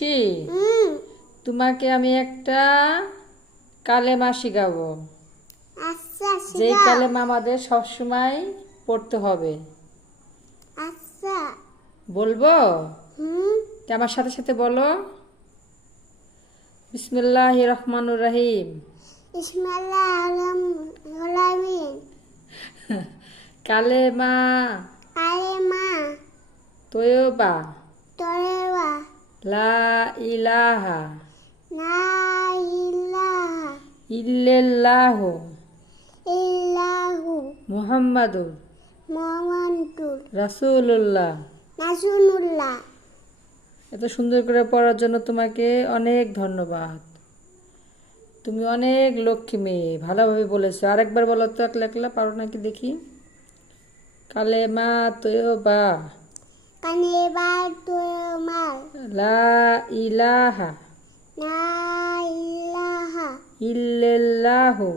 কি তোমাকে আমি একটা কালেমা শিখাবো। আচ্ছা, যেই শিখাও। কালেমা আমাদের সবসময় পড়তে হবে। আচ্ছা। বলবো? হুম। তো আমার সাথে সাথে বলো। বিসমিল্লাহির রহমানির রহিম। বিসমিল্লাহির কালেমা কালেমা তয়্যবা তয়্যবা লা ইলাহা লা ইলাহা ইল্লাল্লাহু ইল্লাহু মুহাম্মাদুর মুহাম্মাদুর রাসূলুল্লাহ। রাসূলুল্লাহ। এত সুন্দর করে পড়ার জন্য তোমাকে অনেক ধন্যবাদ। তুমি অনেক লক্ষ্মী মেয়ে, ভালোভাবে বলেছো। আরেকবার বলো তো, একলা একলা পারো নাকি দেখি। কালেমা তয়্যবা কালেমা তয়্যবা লা ইলাহা লা ইলাহা ইল্লাল্লাহু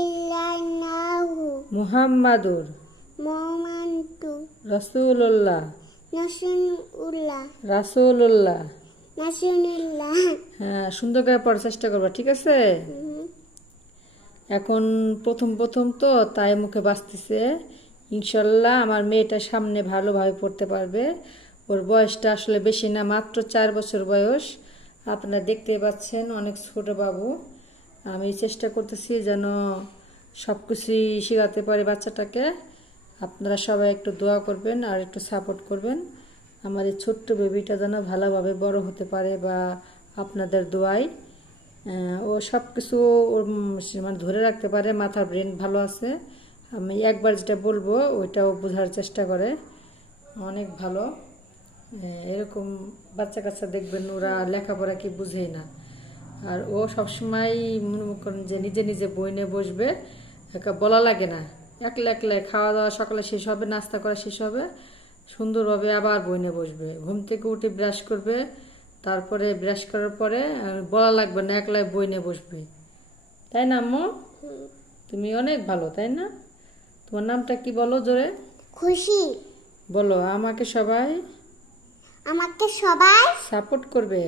ইল্লাল্লাহু মুহাম্মাদুর মুহাম্মাদুর রাসূলুল্লাহ রাসূলুল্লাহ। হ্যাঁ, সুন্দর করে পড়ার চেষ্টা করবা, ঠিক আছে? এখন প্রথম প্রথম তো তাই মুখে বাজতেছে। ইনশাল্লাহ আমার মেয়েটা সামনে ভালোভাবে পড়তে পারবে। ওর বয়সটা আসলে বেশি না, মাত্র 4 বছর বয়স। আপনারা দেখতেই পাচ্ছেন, অনেক ছোট বাবু। আমি চেষ্টা করতেছি যেন সব কিছুই শেখাতে পারি বাচ্চাটাকে। আপনারা সবাই একটু দোয়া করবেন আর একটু সাপোর্ট করবেন। আমার এই ছোট্ট বেবিটা যেন ভালোভাবে বড় হতে পারে, বা আপনাদের দোয়ায় ও সব কিছু ওর মানে ধরে রাখতে পারে। মাথার ব্রেন ভালো আছে। আমি একবার যেটা বলবো ওইটাও বোঝার চেষ্টা করে, অনেক ভালো। এরকম বাচ্চা কাচ্চা দেখবেন, ওরা লেখাপড়া কি বুঝেই না। আর ও সবসময় মনে করেন যে নিজে নিজে বই নিয়ে বসবে, বলা লাগে না। একলা একলা খাওয়া দাওয়া সকালে শেষ হবে, নাস্তা করা শেষ হবে, সুন্দরভাবে আবার বই নিয়ে বসবে। ঘুম থেকে উঠে ব্রাশ করবে, তারপরে ব্রাশ করার পরে বলা লাগবে না, একলাই বই নিয়ে বসবে। তাই না আম্মু? তুমি অনেক ভালো, তাই না? তোমার নামটা কি বলো জোরে? খুশি। বলো, আমাকে সবাই সাপোর্ট করবে,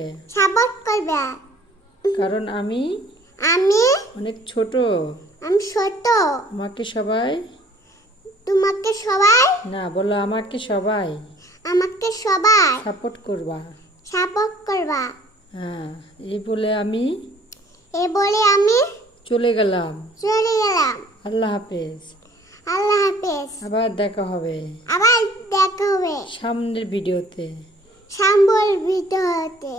কারণ আমি অনেক ছোট। আমি ছোট। তোমাকে সবাই না, বলো আমাকে সবাই সাপোর্ট করবা। হ্যাঁ, এই বলে আমি চলে গেলাম। আল্লাহ হাফেজ। আবার দেখা হবে সামনের ভিডিওতে।